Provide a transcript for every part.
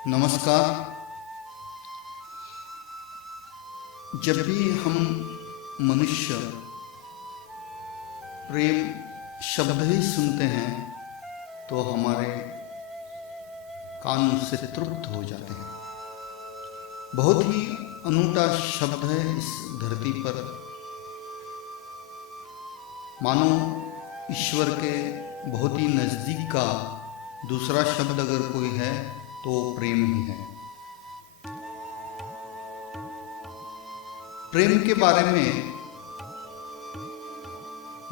नमस्कार। जब भी हम मनुष्य प्रेम शब्द ही सुनते हैं तो हमारे कान उससे तृप्त हो जाते हैं। बहुत ही अनूठा शब्द है इस धरती पर। मानो ईश्वर के बहुत ही नज़दीक का दूसरा शब्द अगर कोई है तो प्रेम ही है। प्रेम के बारे में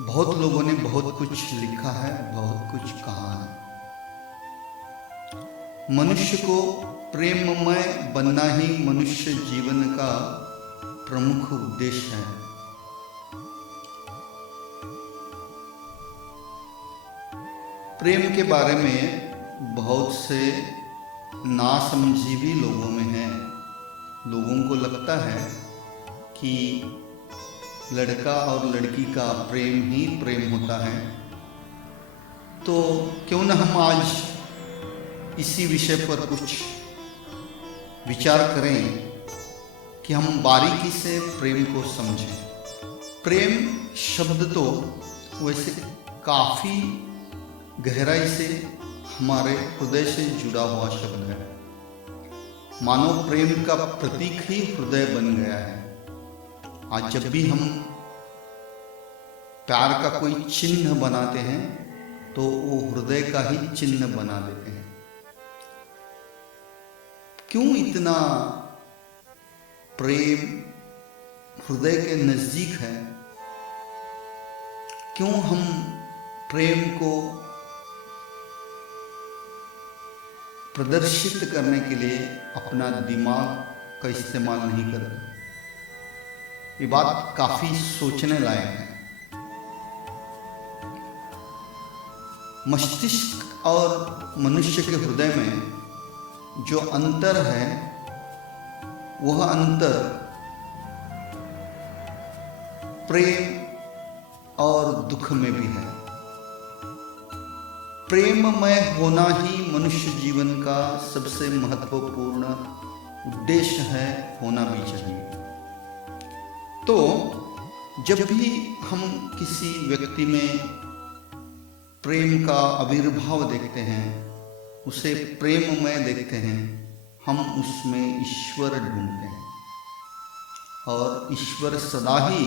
बहुत लोगों ने बहुत कुछ लिखा है, बहुत कुछ कहा है। मनुष्य को प्रेममय बनना ही मनुष्य जीवन का प्रमुख उद्देश्य है। प्रेम के बारे में बहुत से नासमझी भी लोगों में है। लोगों को लगता है कि लड़का और लड़की का प्रेम ही प्रेम होता है। तो क्यों न हम आज इसी विषय पर कुछ विचार करें कि हम बारीकी से प्रेम को समझें। प्रेम शब्द तो वैसे काफ़ी गहराई से हमारे हृदय से जुड़ा हुआ शब्द है। मानो प्रेम का प्रतीक ही हृदय बन गया है। आज जब भी हम प्यार का कोई चिन्ह बनाते हैं तो वो हृदय का ही चिन्ह बना देते हैं। क्यों इतना प्रेम हृदय के नजदीक है? क्यों हम प्रेम को प्रदर्शित करने के लिए अपना दिमाग का इस्तेमाल नहीं करते? ये बात काफी सोचने लायक है। मस्तिष्क और मनुष्य के हृदय में जो अंतर है वह अंतर प्रेम और दुख में भी है। प्रेममय होना ही मनुष्य जीवन का सबसे महत्वपूर्ण उद्देश्य है, होना भी चाहिए। तो जब भी हम किसी व्यक्ति में प्रेम का आविर्भाव देखते हैं, उसे प्रेममय देखते हैं, हम उसमें ईश्वर ढूंढते हैं। और ईश्वर सदा ही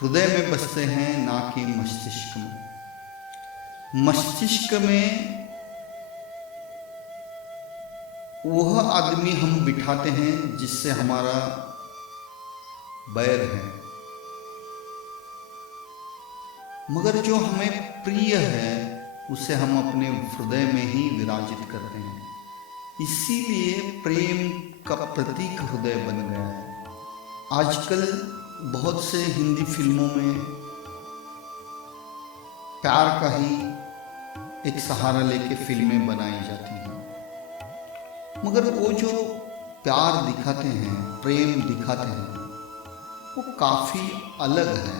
हृदय में बसते हैं, ना कि मस्तिष्क में। मस्तिष्क में वह आदमी हम बिठाते हैं जिससे हमारा बैर है, मगर जो हमें प्रिय है उसे हम अपने हृदय में ही विराजित करते हैं। इसीलिए प्रेम का प्रतीक हृदय बन गया है। आजकल बहुत से हिंदी फिल्मों में प्यार का ही एक सहारा लेके फिल्में बनाई जाती हैं, मगर वो जो प्यार दिखाते हैं, प्रेम दिखाते हैं, वो काफी अलग है।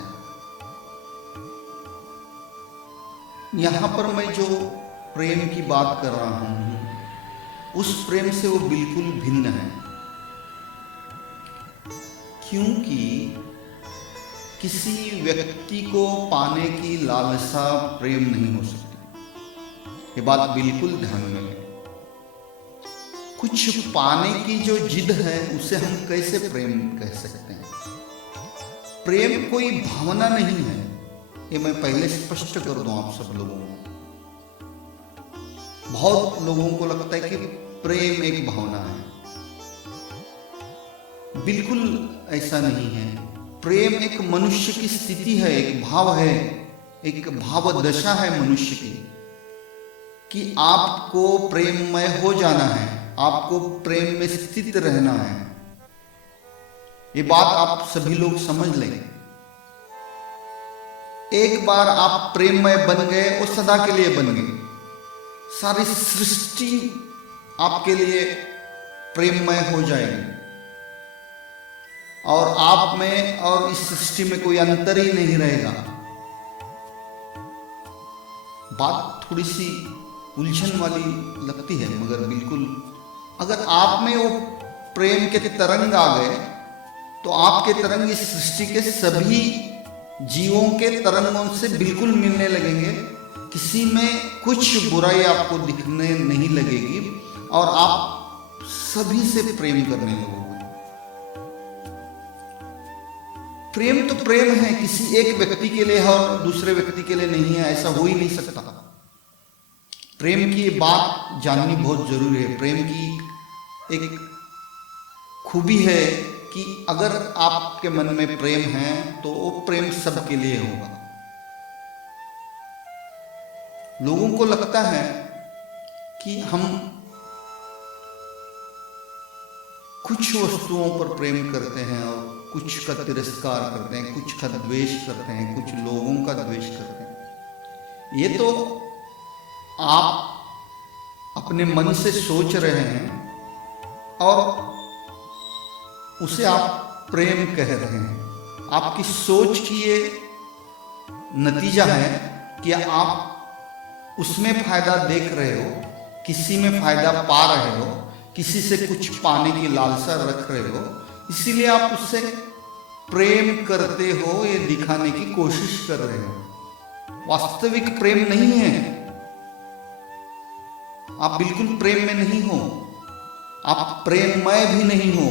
यहाँ पर मैं जो प्रेम की बात कर रहा हूँ उस प्रेम से वो बिल्कुल भिन्न है। क्योंकि किसी व्यक्ति को पाने की लालसा प्रेम नहीं हो सकती। ये बात बिल्कुल ध्यान में ले। कुछ पाने की जो जिद है उसे हम कैसे प्रेम कह सकते हैं? प्रेम कोई भावना नहीं है, ये मैं पहले स्पष्ट कर दूं आप सब लोगों को। बहुत लोगों को लगता है कि प्रेम एक भावना है। बिल्कुल ऐसा नहीं है। प्रेम एक मनुष्य की स्थिति है, एक भाव है, एक भाव दशा है मनुष्य की, कि आपको प्रेममय हो जाना है, आपको प्रेम में स्थित रहना है। ये बात आप सभी लोग समझ लें। एक बार आप प्रेममय बन गए, वो सदा के लिए बन गए। सारी सृष्टि आपके लिए प्रेममय हो जाएगी और आप में और इस सृष्टि में कोई अंतर ही नहीं रहेगा। बात थोड़ी सी उलझन वाली लगती है, मगर बिल्कुल अगर आप में वो प्रेम के तरंग आ गए तो आपके तरंग इस सृष्टि के सभी जीवों के तरंगों से बिल्कुल मिलने लगेंगे। किसी में कुछ बुराई आपको दिखने नहीं लगेगी और आप सभी से प्रेम करने लगोगे। प्रेम तो प्रेम है, किसी एक व्यक्ति के लिए है और दूसरे व्यक्ति के लिए नहीं है, ऐसा हो ही नहीं सकता। प्रेम की ये बात जाननी बहुत जरूरी है। प्रेम की एक खूबी है कि अगर आपके मन में प्रेम है तो वो प्रेम सबके लिए होगा। लोगों को लगता है कि हम कुछ वस्तुओं पर प्रेम करते हैं और कुछ का तिरस्कार करते हैं, कुछ का द्वेष करते हैं, कुछ लोगों का द्वेष करते हैं। ये तो आप अपने मन से सोच रहे हैं और उसे आप प्रेम कह रहे हैं। आपकी सोच की ये नतीजा है कि आप उसमें फायदा देख रहे हो, किसी में फायदा पा रहे हो, किसी से कुछ पाने की लालसा रख रहे हो, इसीलिए आप उससे प्रेम करते हो, ये दिखाने की कोशिश कर रहे हो। वास्तविक प्रेम नहीं है। आप बिल्कुल प्रेम में नहीं हो, आप प्रेममय भी नहीं हो,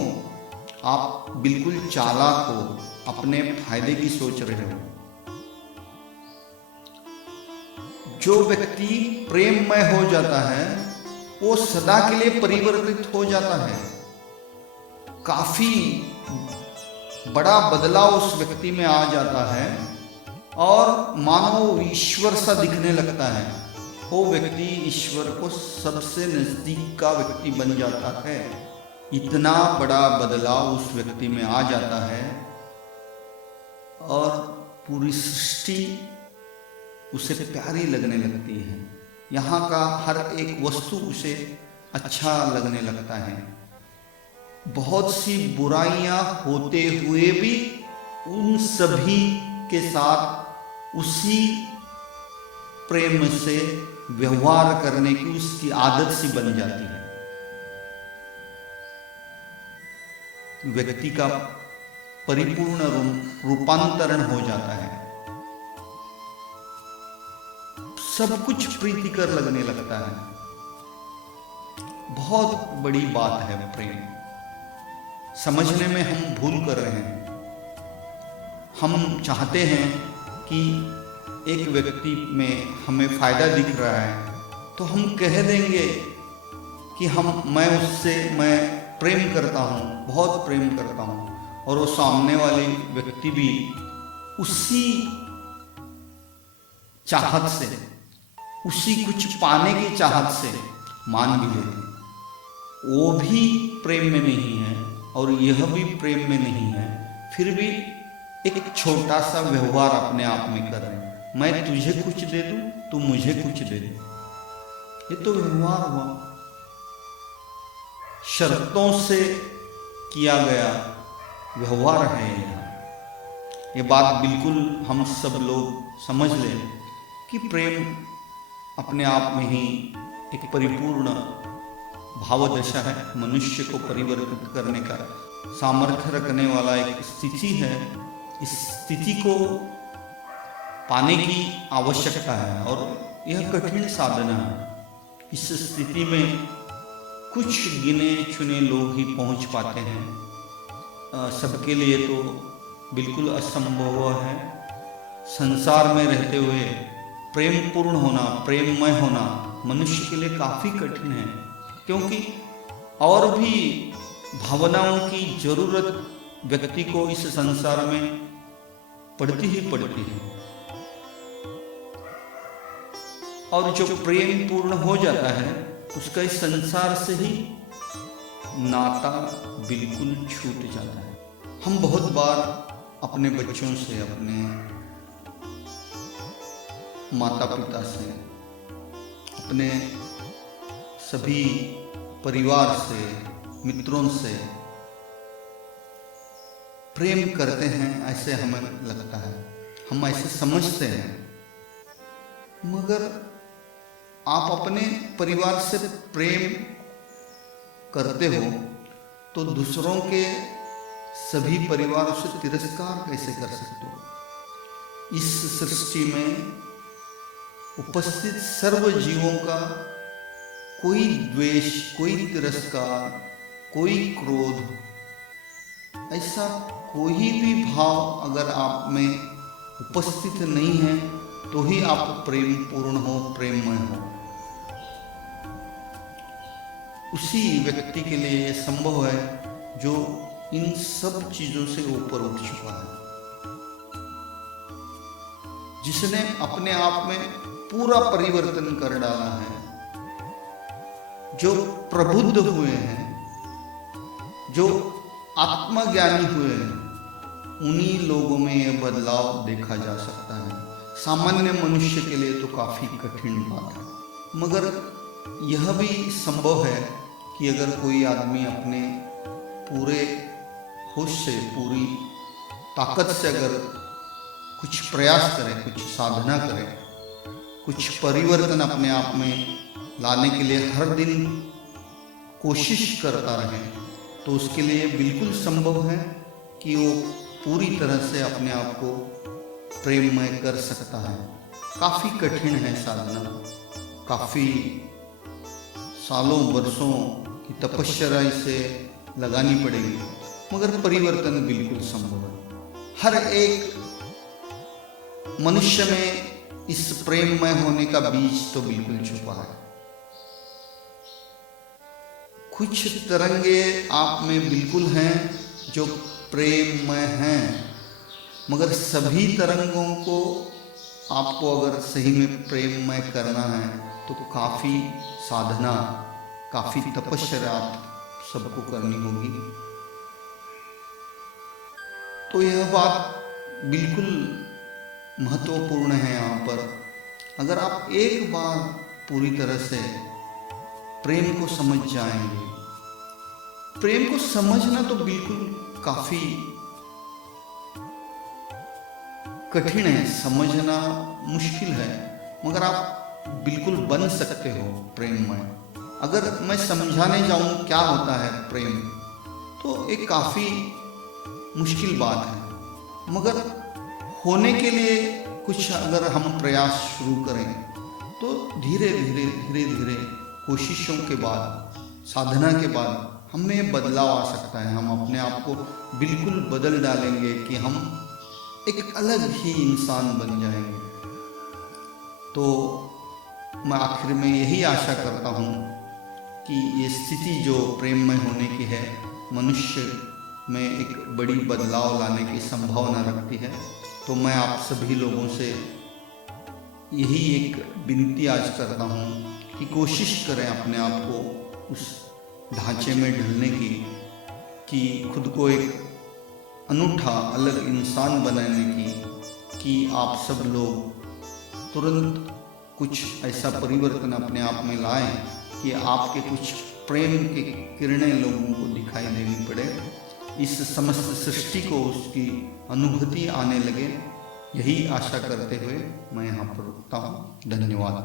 आप बिल्कुल चालाक हो, अपने फायदे की सोच रहे हो। जो व्यक्ति प्रेममय हो जाता है वो सदा के लिए परिवर्तित हो जाता है। काफी बड़ा बदलाव उस व्यक्ति में आ जाता है और मानो ईश्वर सा दिखने लगता है। वो व्यक्ति ईश्वर को सबसे नजदीक का व्यक्ति बन जाता है। इतना बड़ा बदलाव उस व्यक्ति में आ जाता है और पूरी सृष्टि उसे प्यारी लगने लगती है। यहाँ का हर एक वस्तु उसे अच्छा लगने लगता है। बहुत सी बुराइयां होते हुए भी उन सभी के साथ उसी प्रेम से व्यवहार करने की उसकी आदत सी बन जाती है। व्यक्ति का परिपूर्ण रूपांतरण हो जाता है। सब कुछ प्रीतिकर लगने लगता है। बहुत बड़ी बात है प्रेम। समझने में हम भूल कर रहे हैं। हम चाहते हैं कि एक व्यक्ति में हमें फायदा दिख रहा है तो हम कह देंगे कि मैं प्रेम करता हूँ, बहुत प्रेम करता हूँ, और वो सामने वाले व्यक्ति भी उसी चाहत से, उसी कुछ पाने की चाहत से मान भी लेते हैं। वो भी प्रेम में नहीं है और यह भी प्रेम में नहीं है, फिर भी एक छोटा सा व्यवहार अपने आप में कर रहे हैं। मैं तुझे कुछ दे दूं, तू मुझे कुछ दे दे। ये तो व्यवहार हुआ, शर्तों से किया गया व्यवहार है। ये बात बिल्कुल हम सब लोग समझ लें कि प्रेम अपने आप में ही एक परिपूर्ण भावदशा है। मनुष्य को परिवर्तित करने का सामर्थ्य रखने वाला एक स्थिति है। इस स्थिति को पाने की आवश्यकता है और यह कठिन साधना है। इस स्थिति में कुछ गिने चुने लोग ही पहुंच पाते हैं। सबके लिए तो बिल्कुल असंभव है। संसार में रहते हुए प्रेम पूर्ण होना, प्रेममय होना मनुष्य के लिए काफ़ी कठिन है, क्योंकि और भी भावनाओं की जरूरत व्यक्ति को इस संसार में पड़ती ही पड़ती है। और जो प्रेम पूर्ण हो जाता है उसका इस संसार से ही नाता बिल्कुल छूट जाता है। हम बहुत बार अपने बच्चों से, अपने माता पिता से, अपने सभी परिवार से, मित्रों से प्रेम करते हैं, ऐसे हमें लगता है, हम ऐसे समझते हैं। मगर आप अपने परिवार से प्रेम करते हो तो दूसरों के सभी परिवारों से तिरस्कार कैसे कर सकते हो? इस सृष्टि में उपस्थित सर्व जीवों का कोई द्वेष, कोई तिरस्कार, कोई क्रोध, ऐसा कोई भी भाव अगर आप में उपस्थित नहीं है तो ही आप प्रेम पूर्ण हो, प्रेममय हो। उसी व्यक्ति के लिए यह संभव है जो इन सब चीजों से ऊपर उठ चुका है, जिसने अपने आप में पूरा परिवर्तन कर डाला है, जो प्रबुद्ध हुए हैं, जो आत्मज्ञानी हुए हैं, उन्हीं लोगों में यह बदलाव देखा जा सकता है। सामान्य मनुष्य के लिए तो काफी कठिन बात है, मगर यह भी संभव है कि अगर कोई आदमी अपने पूरे होश से, पूरी ताकत से अगर कुछ प्रयास करे, कुछ साधना करे, कुछ परिवर्तन अपने आप में लाने के लिए हर दिन कोशिश करता रहे, तो उसके लिए बिल्कुल संभव है कि वो पूरी तरह से अपने आप को प्रेममय कर सकता है। काफ़ी कठिन है साधना, काफ़ी सालों वर्षों की तपस्या इसे लगानी पड़ेगी, मगर परिवर्तन बिल्कुल संभव है। हर एक मनुष्य में इस प्रेममय होने का बीज तो बिल्कुल छुपा है। कुछ तरंगे आप में बिल्कुल हैं जो प्रेममय हैं, मगर सभी तरंगों को आपको अगर सही में प्रेममय करना है तो काफ़ी साधना, काफ़ी तपस्या आप सबको करनी होगी। तो यह बात बिल्कुल महत्वपूर्ण है यहाँ पर। अगर आप एक बार पूरी तरह से प्रेम को समझ जाएंगे, प्रेम को समझना तो बिल्कुल काफी कठिन है, समझना मुश्किल है, मगर आप बिल्कुल बन सकते हो प्रेममय। अगर मैं समझाने जाऊं क्या होता है प्रेम, तो एक काफी मुश्किल बात है, मगर होने के लिए कुछ अगर हम प्रयास शुरू करें तो धीरे धीरे धीरे धीरे कोशिशों के बाद, साधना के बाद हमें बदलाव आ सकता है। हम अपने आप को बिल्कुल बदल डालेंगे कि हम एक अलग ही इंसान बन जाएंगे। तो मैं आखिर में यही आशा करता हूँ कि ये स्थिति जो प्रेममय होने की है, मनुष्य में एक बड़ी बदलाव लाने की संभावना रखती है। तो मैं आप सभी लोगों से यही एक विनती आज करता हूँ कि कोशिश करें अपने आप को उस ढांचे में ढलने की, कि खुद को एक अनूठा अलग इंसान बनाने की, कि आप सब लोग तुरंत कुछ ऐसा परिवर्तन अपने आप में लाएं कि आपके कुछ प्रेम के किरणें लोगों को दिखाई देनी पड़े, इस समस्त सृष्टि को उसकी अनुभूति आने लगे। यही आशा करते हुए मैं यहाँ पर रुकता हूँ। धन्यवाद।